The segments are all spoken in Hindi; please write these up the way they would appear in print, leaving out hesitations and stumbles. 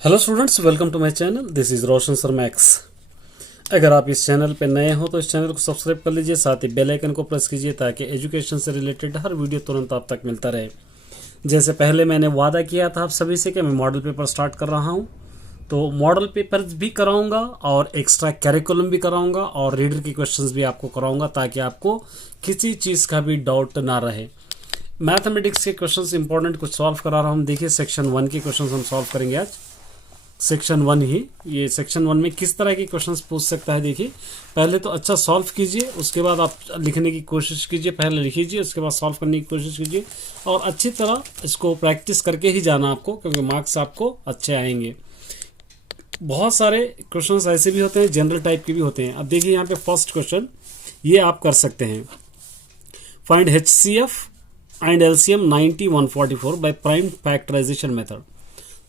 Hello students, welcome to my channel. This is Roshan sir maths. अगर आप इस चैनल पर नए हो तो इस चैनल को सब्सक्राइब कर लीजिए, साथ ही बेल आइकन को प्रेस कीजिए ताकि एजुकेशन से रिलेटेड हर वीडियो तुरंत आप तक मिलता रहे। जैसे पहले मैंने वादा किया था आप सभी से कि मैं मॉडल पेपर स्टार्ट कर रहा हूँ, तो मॉडल पेपर भी कराऊंगा और एक्स्ट्रा कैरिकुलम भी कराऊंगा और रीडर की क्वेश्चंस भी आपको कराऊंगा ताकि आपको किसी चीज़ का भी डाउट ना रहे। मैथमेटिक्स के क्वेश्चंस इंपॉर्टेंट कुछ सॉल्व करा रहा हूँ। देखिए सेक्शन 1 के क्वेश्चंस हम सॉल्व करेंगे आज। सेक्शन 1 ही, ये सेक्शन 1 में किस तरह के क्वेश्चंस पूछ सकता है। देखिए पहले तो अच्छा सॉल्व कीजिए, उसके बाद आप लिखने की कोशिश कीजिए। पहले लिखिए, उसके बाद सॉल्व करने की कोशिश कीजिए और अच्छी तरह इसको प्रैक्टिस करके ही जाना आपको, क्योंकि मार्क्स आपको अच्छे आएंगे। बहुत सारे क्वेश्चंस ऐसे भी होते हैं, जनरल टाइप के भी होते हैं। अब देखिए यहाँ पे फर्स्ट क्वेश्चन ये आप कर सकते हैं। Find HCF and LCM 90 144 by prime factorisation method.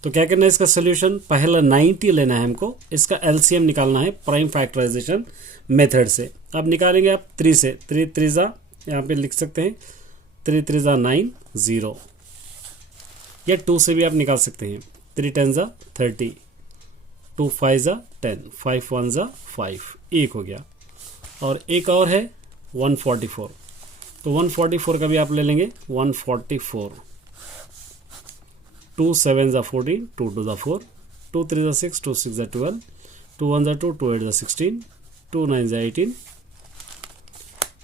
तो क्या करना है, इसका सोल्यूशन पहला 90 लेना है हमको, इसका LCM निकालना है प्राइम फैक्टराइजेशन मेथड से। अब निकालेंगे आप 3 से, 3 3 यहाँ पे लिख सकते हैं 3 3 9 0, या 2 से भी आप निकाल सकते हैं। 3 10 30, 2 5 10, 5 1 5, एक हो गया। और एक और है 144, तो 144 का भी आप ले लेंगे 144। 2 7 14, 2 2 4, 2 3 6, 2 6 12, 2 1 2, 2 8 16, 2 9 18,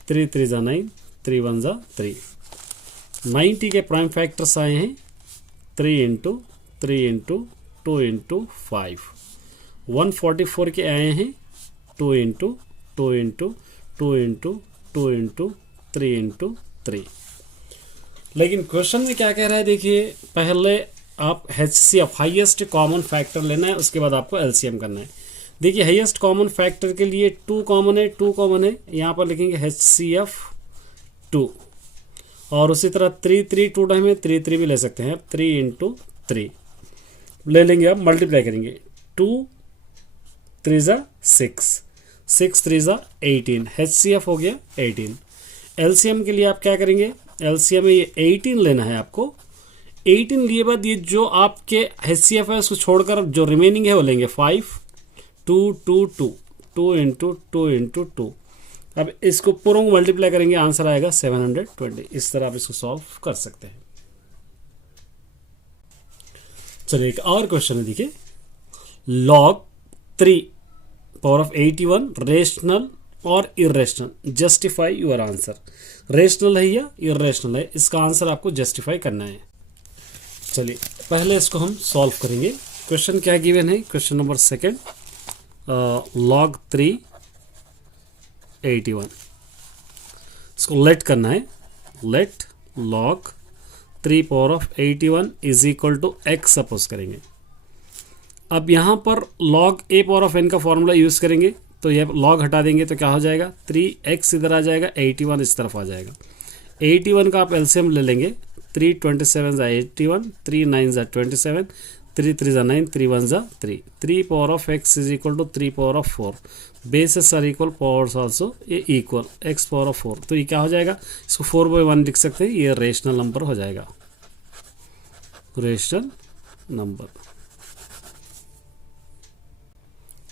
3 3 9, 3 1 3। 90 के प्राइम फैक्टर्स आए हैं 3 इंटू 3 इंटू 2 इंटू 5। 144 के आए हैं 2 into 2 into 2 into 2 into 3 into 3। लेकिन क्वेश्चन में क्या कह रहा है, देखिए पहले आप HCF हाईएस्ट कॉमन फैक्टर लेना है, उसके बाद आपको LCM करना है। देखिए हाईएस्ट कॉमन फैक्टर के लिए 2 कॉमन है, 2 कॉमन है, यहाँ पर लिखेंगे HCF 2। और उसी तरह 3 3 2 टाइम है, 3 3 भी ले सकते हैं। 3 इंटू 3 ले लेंगे, आप मल्टीप्लाई करेंगे। 2 3 6, 6 3 18, HCF हो गया 18। LCM के लिए आप क्या करेंगे, LCM में ये 18 लेना है आपको। 18 लिए बाद ये जो आपके HCF है उसको छोड़कर जो रिमेनिंग है वो लेंगे 5 2 2 2, 2 इंटू 2 इंटू 2। अब इसको पूरा मल्टीप्लाई करेंगे, आंसर आएगा 720। इस तरह आप इसको सॉल्व कर सकते हैं। चलिए एक और क्वेश्चन है, देखिए log 3 पावर ऑफ 81 रेशनल और irrational, justify your answer. Rational है या इरेशनल है, इसका आंसर आपको जस्टिफाई करना है। चलिए पहले इसको हम सॉल्व करेंगे। क्वेश्चन क्या गिवन है, क्वेश्चन नंबर सेकंड, log 3 81, इसको लेट करना है। Let log 3 power of 81 is equal to x suppose करेंगे। अब यहाँ पर log a power of n का फॉर्मूला यूज करेंगे, तो यह log हटा देंगे तो क्या हो जाएगा, 3x इधर आ जाएगा, 81 इस तरफ आ जाएगा। 81 का आप LCM ले लेंगे, 3 27 81, 3 9 27, 3 3 9, 3 1 3। 3 power of x is equal to 3 power of 4। Basis are equal, powers also ये इक्वल, x पावर ऑफ 4। तो ये क्या हो जाएगा, इसको 4/1 लिख सकते हैं, ये रेशनल नंबर हो जाएगा, रेशनल नंबर।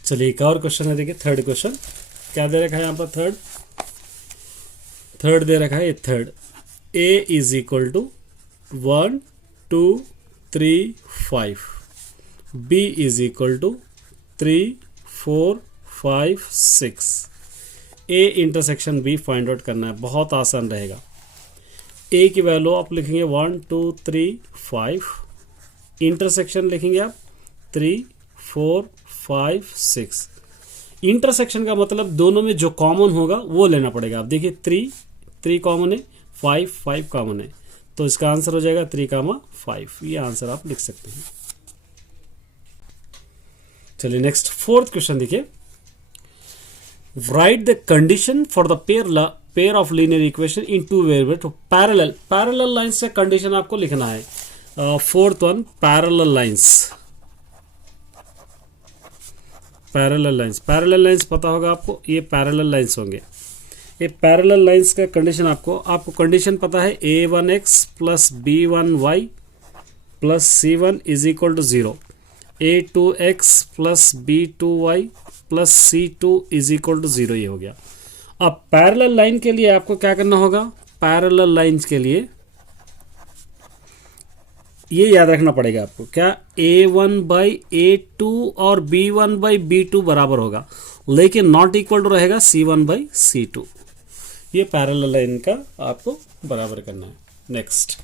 चलिए एक और क्वेश्चन है, देखिए थर्ड क्वेश्चन क्या दे रखा है यहाँ पर। थर्ड दे रखा है, third a is equal to 1 2 3 5, b is equal to 3 4 5 6। a intersection b find out करना है, बहुत आसान रहेगा। a की वैल्यू आप लिखेंगे 1 2 3 5, इंटरसेक्शन लिखेंगे आप 3 4 5 6। इंटरसेक्शन का मतलब दोनों में जो कॉमन होगा वो लेना पड़ेगा। आप देखिए 3 कॉमन है, 5 कॉमन है, तो इसका आंसर हो जाएगा 3 5। ये आंसर आप लिख सकते हैं। चलिए नेक्स्ट फोर्थ क्वेश्चन देखिए। Write the condition for the pair of linear equation in 2 variable to parallel lines से कंडीशन आपको लिखना है। फोर्थ वन, पैरेलल लाइंस पता होगा आपको, ये पैरेलल लाइंस होंगे। ये पैरेलल लाइंस का कंडीशन आपको कंडीशन पता है, a1x plus b1y plus c1 is equal to 0। a2x plus b2y plus c2 is equal to 0 ये हो गया। अब पैरेलल लाइन के लिए आपको क्या करना होगा, पैरेलल लाइंस के लिए ये याद रखना पड़ेगा आपको, क्या a1 बाई a2 और b1 बाई b2 बराबर होगा, लेकिन नॉट इक्वल टू रहेगा c1 बाई c2। ये पैरेलल लाइन का आपको बराबर करना है। Next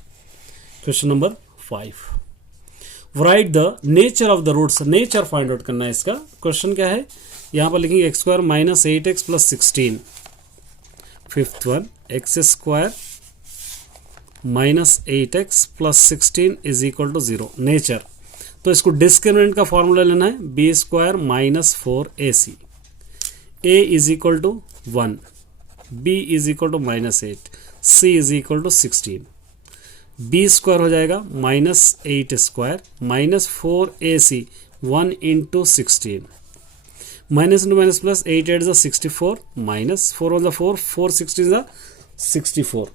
question number 5, write the nature of the roots, nature find out करना है इसका। क्वेश्चन क्या है, यहाँ पर लिखेंगे x square minus 8x plus 16। Fifth one, x square minus 8x plus 16 is equal to 0। Nature, तो इसको डिस्क्रिमिनेंट का फॉर्मूला लेना है, b square minus 4ac, a is equal to 1, b is equal to minus 8, c is equal to 16। B square हो जाएगा minus 8 square minus 4ac 1 into 16, minus into minus plus 8 8 ज़ा 64 माइनस 4 1 ज़ा 4 4 16 ज़ा 64,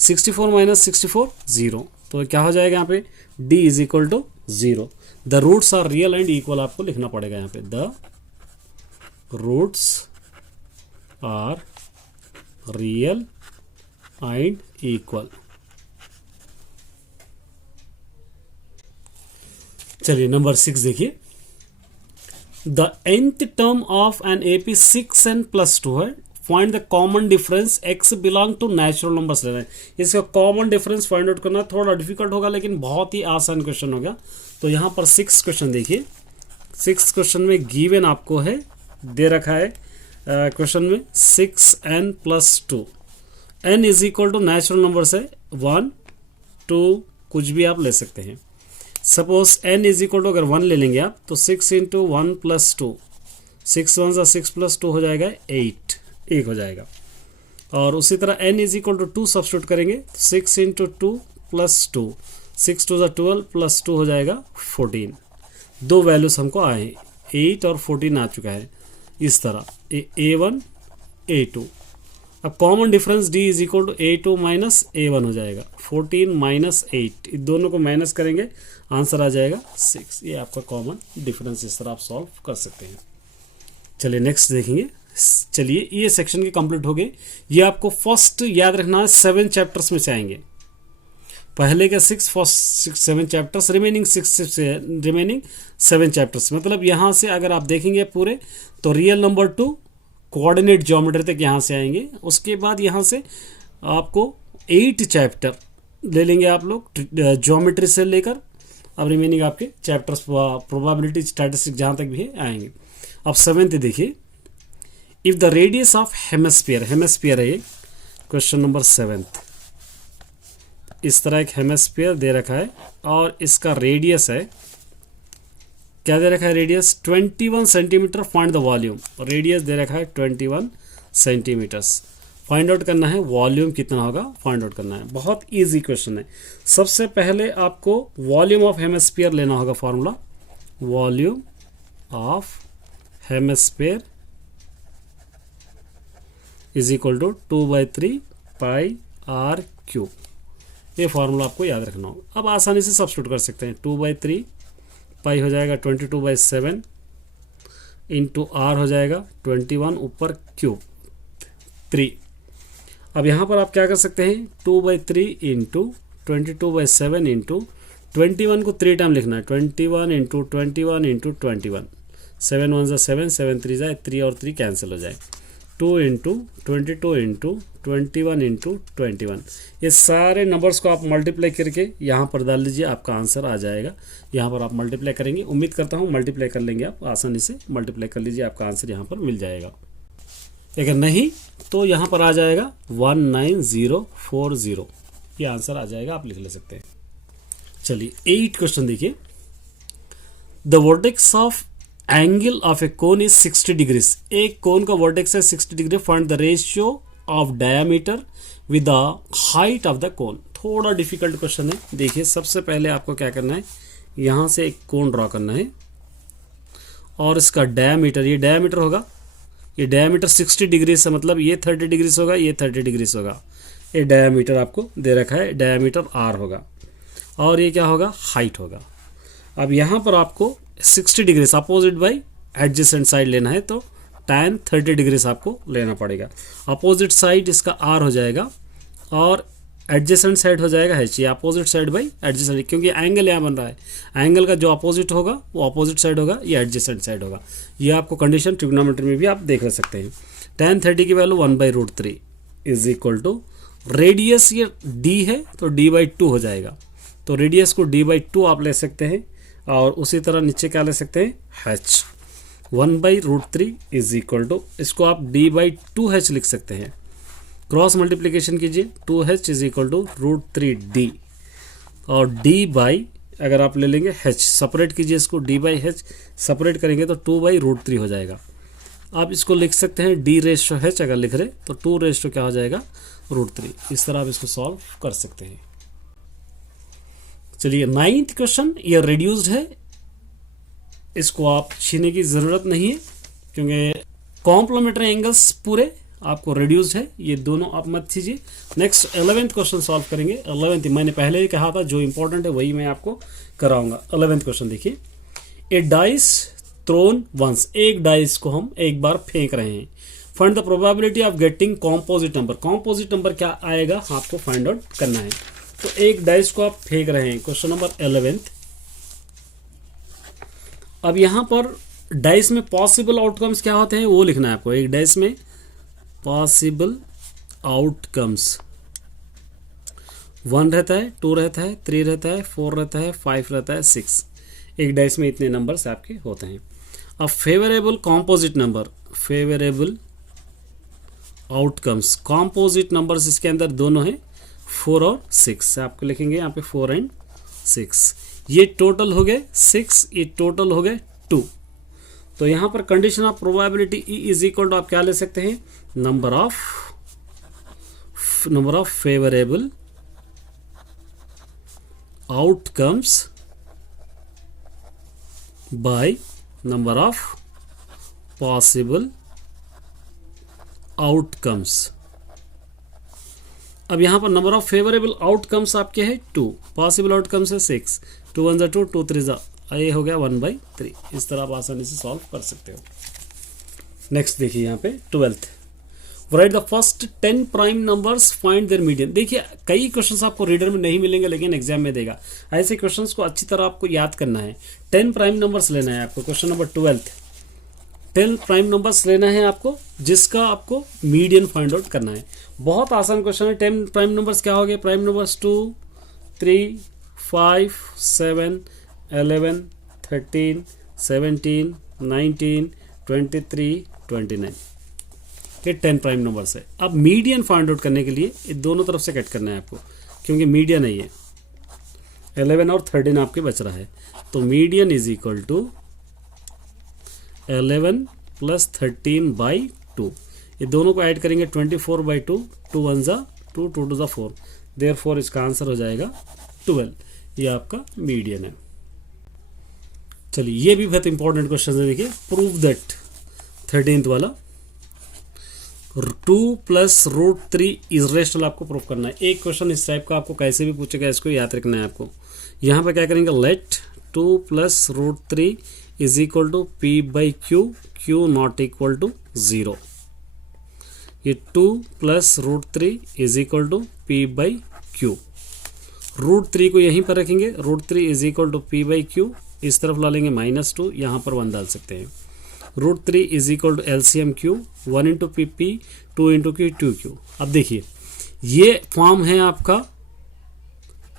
64 माइनस 64 0। तो क्या हो जाएगा यहाँ पे, d is equal to 0। The roots are real and equal आपको लिखना पड़ेगा यहाँ पे, the roots are real and equal. चलिए नंबर 6 देखिए, the nth term of an AP 6n plus 2 है, find the common difference x belong to natural numbers लेना है। इसका कॉमन डिफरेंस फाइंड आउट करना थोड़ा डिफिकल्ट होगा, लेकिन बहुत ही आसान क्वेश्चन होगा। तो यहाँ पर 6 क्वेश्चन देखिए, 6 क्वेश्चन में गिवन आपको है, दे रखा है क्वेश्चन में 6n plus 2, n is equal to natural numbers है 1 2 कुछ भी आप ले सकते हैं। Suppose n is equal to अगर 1 ले लेंगे आप, तो 6 इंटू 1 प्लस 2, 6 1 6 प्लस 2 हो जाएगा 8, 1 हो जाएगा। और उसी तरह n is equal to 2 substitute करेंगे, 6 इंटू 2 प्लस 2, 6 2 12 प्लस 2 हो जाएगा 14। दो वैल्यूज हमको आए हैं, 8 और 14 आ चुका है। इस तरह a1 a2, अब common difference d is equal to a2 minus a1 हो जाएगा, 14 माइनस 8, इन दोनों को माइनस करेंगे, आंसर आ जाएगा 6। ये आपका कॉमन डिफरेंस, इस तरह आप सॉल्व कर सकते हैं। चलिए नेक्स्ट देखेंगे। चलिए ये सेक्शन के कंप्लीट हो गए। ये आपको फर्स्ट याद रखना है, 7 चैप्टर्स में से आएंगे, पहले के 6 फर्स्ट 7 चैप्टर्स, रिमेनिंग 7 चैप्टर्स। मतलब यहाँ से अगर आप देखेंगे पूरे, तो रियल नंबर 2 कोऑर्डिनेट ज्योमेट्री तक यहाँ से आएंगे। उसके बाद यहाँ से आपको 8 चैप्टर ले लेंगे आप लोग ज्योमेट्री से लेकर, अब रिमेनिंग आपके चैप्टर्स प्रोबेबिलिटी स्टैटिस्टिक जहाँ तक भी है आएंगे। अब 7th देखिए, if the radius of hemisphere, hemisphere है ये क्वेश्चन नंबर 7th। इस तरह एक हेमिस्फीयर दे रखा है और इसका रेडियस है, क्या दे रखा है, radius 21 centimetre, find the volume. Radius दे रखा है 21 सेंटीमीटर्स, फाइंड आउट करना है वॉल्यूम कितना होगा, फाइंड आउट करना है। बहुत इजी क्वेश्चन है। सबसे पहले आपको वॉल्यूम ऑफ हेमिस्फीयर लेना होगा, formula volume of hemisphere is equal to 2/3 pi r cube. ये फॉर्मूला आपको याद रखना होगा। अब आसानी से सब्स्टिट्यूट कर सकते हैं, 2/3 पाई हो जाएगा 22/7 इंटू आर हो जाएगा 21 ऊपर क्यूब 3। अब यहाँ पर आप क्या कर सकते हैं, 2/3 इंटू 22/7 इंटू 21 को 3 टाइम लिखना है, 21 इंटू 21 इंटू 21, 7 1 ज़ा 7, 7 3 ज़ा 3 और 3 कैंसिल हो जाए, 2 इंटू 22 इंटू 21 इंटू 21। ये सारे नंबर्स को आप मल्टीप्लाई करके यहाँ पर डाल लीजिए, आपका आंसर आ जाएगा। यहाँ पर आप मल्टीप्लाई करेंगे, उम्मीद करता हूँ मल्टीप्लाई कर लेंगे आप, आसानी से मल्टीप्लाई कर लीजिए, आपका आंसर यहाँ पर मिल जाएगा। अगर नहीं तो यहाँ पर आ जाएगा 19040, ये आंसर आ जाएगा, आप लिख ले सकते हैं। चलिए 8 क्वेश्चन देखिए, the vertex of angle of A cone is 60 degrees. एक कोन का वर्टेक्स है 60 degree, find the ratio of diameter with the height of the cone. थोड़ा डिफिकल्ट क्वेश्चन है। देखिए सबसे पहले आपको क्या करना है, यहाँ से एक कोन ड्रॉ करना है और इसका डायमीटर, ये डायमीटर होगा, ये डायमीटर 60 डिग्री से, मतलब ये 30 डिग्री होगा, ये 30 डिग्री होगा। ये डायमीटर आपको दे रखा है, डायमीटर r होगा और ये क्या होगा, हाइट होगा। अब यहाँ पर आपको 60 degree opposite by adjacent side लेना है, तो tan 30 डिग्री आपको लेना पड़ेगा। अपोजिट साइड इसका r हो जाएगा और एडजेसेंट साइड हो जाएगा h। ये अपोजिट साइड बाई एडजेसेंट, क्योंकि एंगल यहाँ बन रहा है, एंगल का जो अपोजिट होगा वो अपोजिट साइड होगा, ये एडजेसेंट साइड होगा। ये आपको कंडीशन ट्रिग्नोमेट्री में भी आप देख सकते हैं। tan 30 की value 1/√3 is equal to, radius ये d है तो d/2 हो जाएगा, तो रेडियस को d/2 आप ले सकते हैं, और उसी तरह नीचे क्या ले सकते हैं h। 1/√3 इज इक्वल टू, इसको आप d/2h लिख सकते हैं। क्रॉस मल्टीप्लिकेशन कीजिए, 2h is equal to √3d, और d बाई अगर आप ले लेंगे h, सेपरेट कीजिए इसको, d/h सेपरेट करेंगे तो 2/√3 हो जाएगा। आप इसको लिख सकते हैं d/h, अगर लिख रहे तो 2 क्या हो जाएगा √3। इस तरह आप इसको सॉल्व कर सकते हैं। चलिए 9th क्वेश्चन, ये रिड्यूस्ड है, इसको आप छीने की ज़रूरत नहीं है क्योंकि कॉम्प्लीमेंट्री एंगल्स पूरे आपको रिड्यूस्ड है, ये दोनों आप मत छीजिए। नेक्स्ट 11th क्वेश्चन सॉल्व करेंगे। 11th मैंने पहले ही कहा था, जो इंपॉर्टेंट है वही मैं आपको कराऊंगा। 11th क्वेश्चन देखिए, ए डाइस थ्रोन वंस, एक डाइस को हम एक बार फेंक रहे हैं। Find the probability of getting composite number, composite number क्या आएगा आपको फाइंड आउट करना है। तो एक डाइस को आप फेंक रहे हैं, क्वेश्चन नंबर 11th। अब यहां पर डाइस में पॉसिबल आउटकम्स क्या होते हैं वो लिखना है आपको। एक डाइस में पॉसिबल आउटकम्स 1 रहता है, 2 रहता है, 3 रहता है, 4 रहता है, 5 रहता है, 6। एक डाइस में इतने नंबर्स आपके होते हैं। अब favourable composite number, favourable outcomes, composite numbers इसके अंदर दोनों हैं, 4 और 6। आपको लिखेंगे यहाँ पे 4 और 6। ये टोटल हो गए 6, ये टोटल हो गए 2। तो यहाँ पर condition of probability E is equal to आप क्या ले सकते हैं, number of favourable outcomes by number of possible outcomes. अब यहाँ पर नंबर ऑफ फेवरेबल आउटकम्स आपके हैं 2, पॉसिबल आउटकम्स है 6, 2 1 2, 2 3 ये हो गया 1/3। इस तरह आप आसानी से सॉल्व कर सकते हो। नेक्स्ट देखिए यहाँ पे 12th, write the first 10 prime numbers, find their median. देखिए कई क्वेश्चंस आपको रीडर में नहीं मिलेंगे लेकिन एग्जाम में देगा। ऐसे क्वेश्चंस को अच्छी तरह आपको याद करना है। 10 प्राइम नंबर्स लेना है आपको। Question number 12th, 10 prime numbers लेना है आपको, जिसका आपको मीडियन फाइंड आउट करना है। बहुत आसान क्वेश्चन है। 10 प्राइम नंबर्स क्या हो गए, प्राइम नंबर्स 2 3 5 7 11 13 17 19 23 29, ये 10 प्राइम नंबर्स है। अब मीडियन फाइंड आउट करने के लिए ये दोनों तरफ से कट करना है आपको, क्योंकि मीडियन है ये 11 और 13 आपके बच रहा है। तो मीडियन इज इक्वल टू 11 + 13/2। ये दोनों को ऐड करेंगे 24/2, 2 1 ज़ा 2, 2 2 ज़ा 4, देयरफॉर इसका आंसर हो जाएगा 12। ये आपका मीडियन है। चलिए ये भी बहुत इंपॉर्टेंट क्वेश्चन है। देखिए प्रूव दैट 13th वाला, 2 + √3 इज रेशनल आपको प्रूव करना है। एक क्वेश्चन इस टाइप का आपको कैसे भी पूछेगा, इसको याद रखना है आपको। यहाँ पे क्या करेंगे, let 2 + √3 is equal to p/q, q not equal to 0। ये 2 + √3 इज इक्वल टू p/q। √3 को यहीं पर रखेंगे, √3 इज इक्वल टू p/q, इस तरफ ला लेंगे -2, यहाँ पर 1 डाल सकते हैं। √3 is equal to LCM Q, 1 × PP, 2 × Q, 2Q। अब देखिए ये फॉर्म है आपका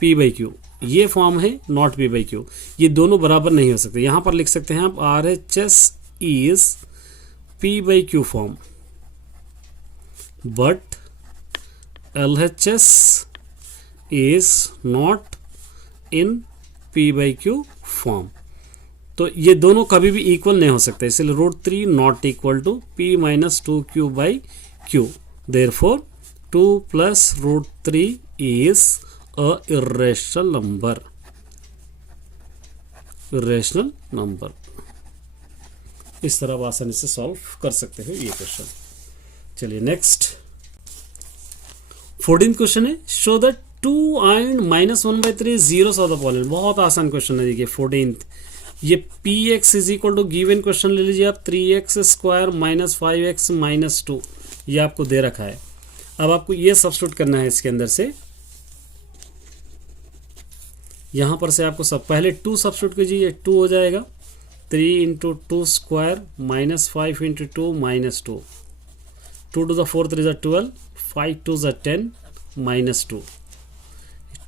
p/q, ये फॉर्म है नॉट p/q। ये दोनों बराबर नहीं हो सकते। यहाँ पर लिख सकते हैं आप RHS is p/q form, but LHS is not in p/q form. तो ये दोनों कभी भी इक्वल नहीं हो सकते, इसलिए √3 not equal to p - 2q/q। Therefore 2 + √3 इज a irrational number, irrational number. इस तरह आप आसानी से सॉल्व कर सकते हो ये क्वेश्चन। चलिए नेक्स्ट 14th क्वेश्चन है, show that 2 and -1/3 zeros of the polynomial। बहुत आसान क्वेश्चन है। देखिए 14th ये p x is equal to given question ले लीजिए आप 3x² माइनस 5x माइनस 2, ये आपको दे रखा है। अब आपको ये सब्स्टिट्यूट करना है इसके अंदर से, यहां पर से आपको सब पहले 2 सब्स्टिट्यूट कीजिए, 2 हो जाएगा 3 into 2² minus 5 into 2 minus 2, 2 to the 4 3 is 12, 5 2 is 10 minus 2,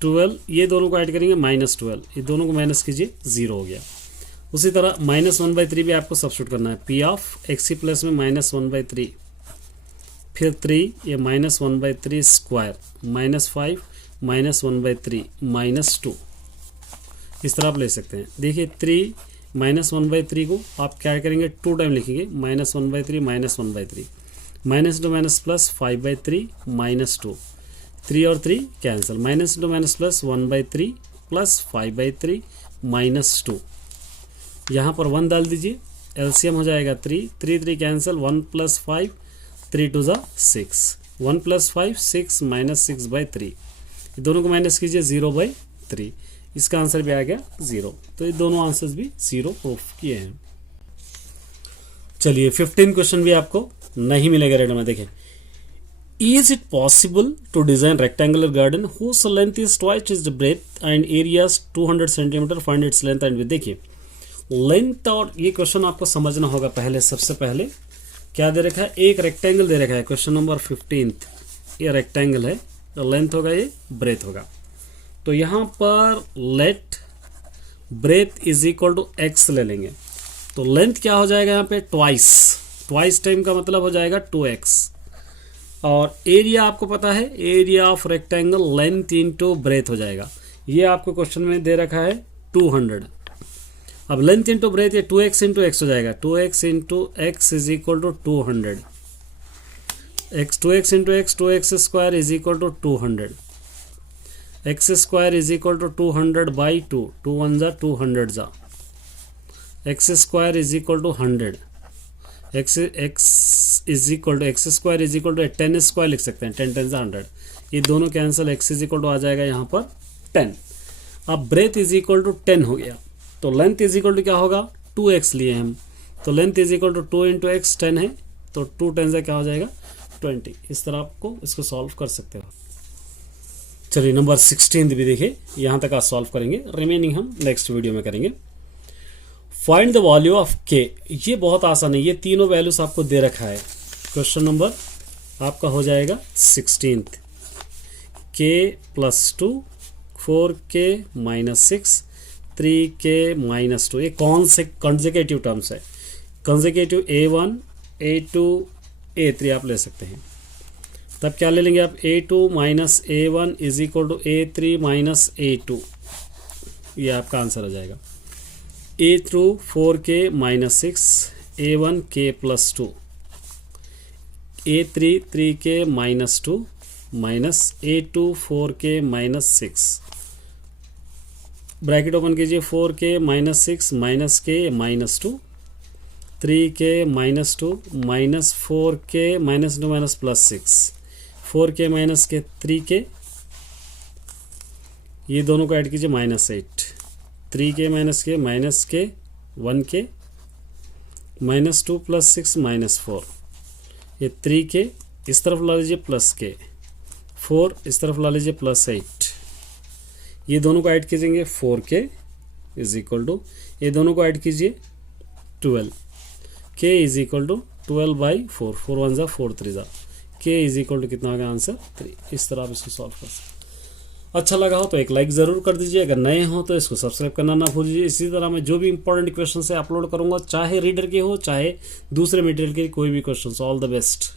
12 ये दोनों को ऐड करेंगे माइनस 12, ये दोनों को माइनस कीजिए 0 हो गया। उसी तरह -1/3 भी आपको सब्स्टिट्यूट करना है, पी ऑफ एक्स प्लस में -1/3, फिर 3 ये -1/3 स्क्वायर माइनस 5 -1/3 माइनस 2, इस तरह आप ले सकते हैं। देखिए 3 -1/3 को आप क्या करेंगे 2 टाइम लिखेंगे, -1/3 -1/3 minus two minus plus 5/3 minus 2, 3 और 3 cancel, minus two minus plus 1/3 plus 5/3 minus 2, यहाँ पर 1 डाल दीजिए, एलसीएम हो जाएगा 3 3 कैंसिल, 1 + 5 3 2 6, 1 + 5 6 माइनस 6/3, दोनों को माइनस कीजिए 0/3, इसका आंसर भी आ गया 0। तो ये दोनों आंसर्स भी 0 प्रूफ किए हैं। चलिए 15 क्वेश्चन भी आपको नहीं मिलेगा रेड में। देखें, is it possible to design rectangular garden whose length is twice is the breadth and area 200 centimetre, find its length and width. देखिए लेंथ और ये क्वेश्चन आपको समझना होगा। पहले सबसे पहले क्या दे रखा है, एक रेक्टेंगल दे रखा है, क्वेश्चन नंबर 15, ये रेक्टेंगल है, तो लेंथ होगा ये ब्रेथ होगा। तो यहाँ पर let breadth is equal to x ले लेंगे, तो लेंथ क्या हो जाएगा यहाँ पे ट्वाइस टाइम का मतलब हो जाएगा 2x, और एरिया आपको पता है area of rectangle length into breadth हो जाएगा। ये आपको क्वेश्चन में दे रखा है 200। अब लेंथ इंटू ब्रेथ ये 2x इंटू एक्स हो जाएगा, 2x into x is equal to 200, 2x into x 2x² is equal to 200, x² is equal to 200/2, 2 1 जा 200 जा, x² is equal to 100, x is equal to x² is equal to 10² लिख सकते हैं, 10 10 100, ये दोनों cancel, x is equal to आ जाएगा यहाँ पर 10। अब ब्रेथ इज इक्वल टू 10 हो गया, तो लेंथ इज इक्वल टू क्या होगा 2x लिए हम, तो length is equal to 2 into x 10 है, तो 2 10 से क्या हो जाएगा 20। इस तरह आपको इसको सॉल्व कर सकते हो। चलिए नंबर 16 भी देखिए, यहाँ तक आप सॉल्व करेंगे, रिमेनिंग हम नेक्स्ट वीडियो में करेंगे। फाइंड द वैल्यू ऑफ के, ये बहुत आसान है, ये तीनों वैल्यूज आपको दे रखा है। क्वेश्चन नंबर आपका हो जाएगा 16, k + 2 4k - 6 3k - 2, ये कौन से कंसेक्यूटिव टर्म्स है, कंसेक्यूटिव A1 A2 A3 आप ले सकते हैं। तब क्या ले लेंगे आप, A2 - A1 is equal to A3 - A2, ये आपका आंसर हो जाएगा। A2 4k - 6, A1 k + 2, A3 3k - 2 minus A2 4k - 6, bracket open कीजिए, 4k - 6 minus k -2, 3k - 2 minus 4k -2 plus 6, 4k - k 3k, ये दोनों को ऐड कीजिए -8, 3k - k minus k 1k -2 plus 6 -4, ये 3k इस तरफ ला लीजिए प्लस k, 4 इस तरफ ला लीजिए +8, ये दोनों को ऐड कीजिएंगे 4k इज इक्वल टू, ये दोनों को ऐड कीजिए 12, k इज इक्वल टू 12/4, 4 1 जा 4 3 जा, k इज इक्वल टू कितना आ गया आंसर 3। इस तरह आप इसको सॉल्व कर सकते हैं। अच्छा लगा हो तो एक लाइक ज़रूर कर दीजिए, अगर नए हो तो इसको सब्सक्राइब करना ना भूलिए। इसी तरह मैं जो भी इंपॉर्टेंट क्वेश्चन है अपलोड करूँगा, चाहे रीडर के हो चाहे दूसरे मटेरियल के, कोई भी क्वेश्चन। All the best.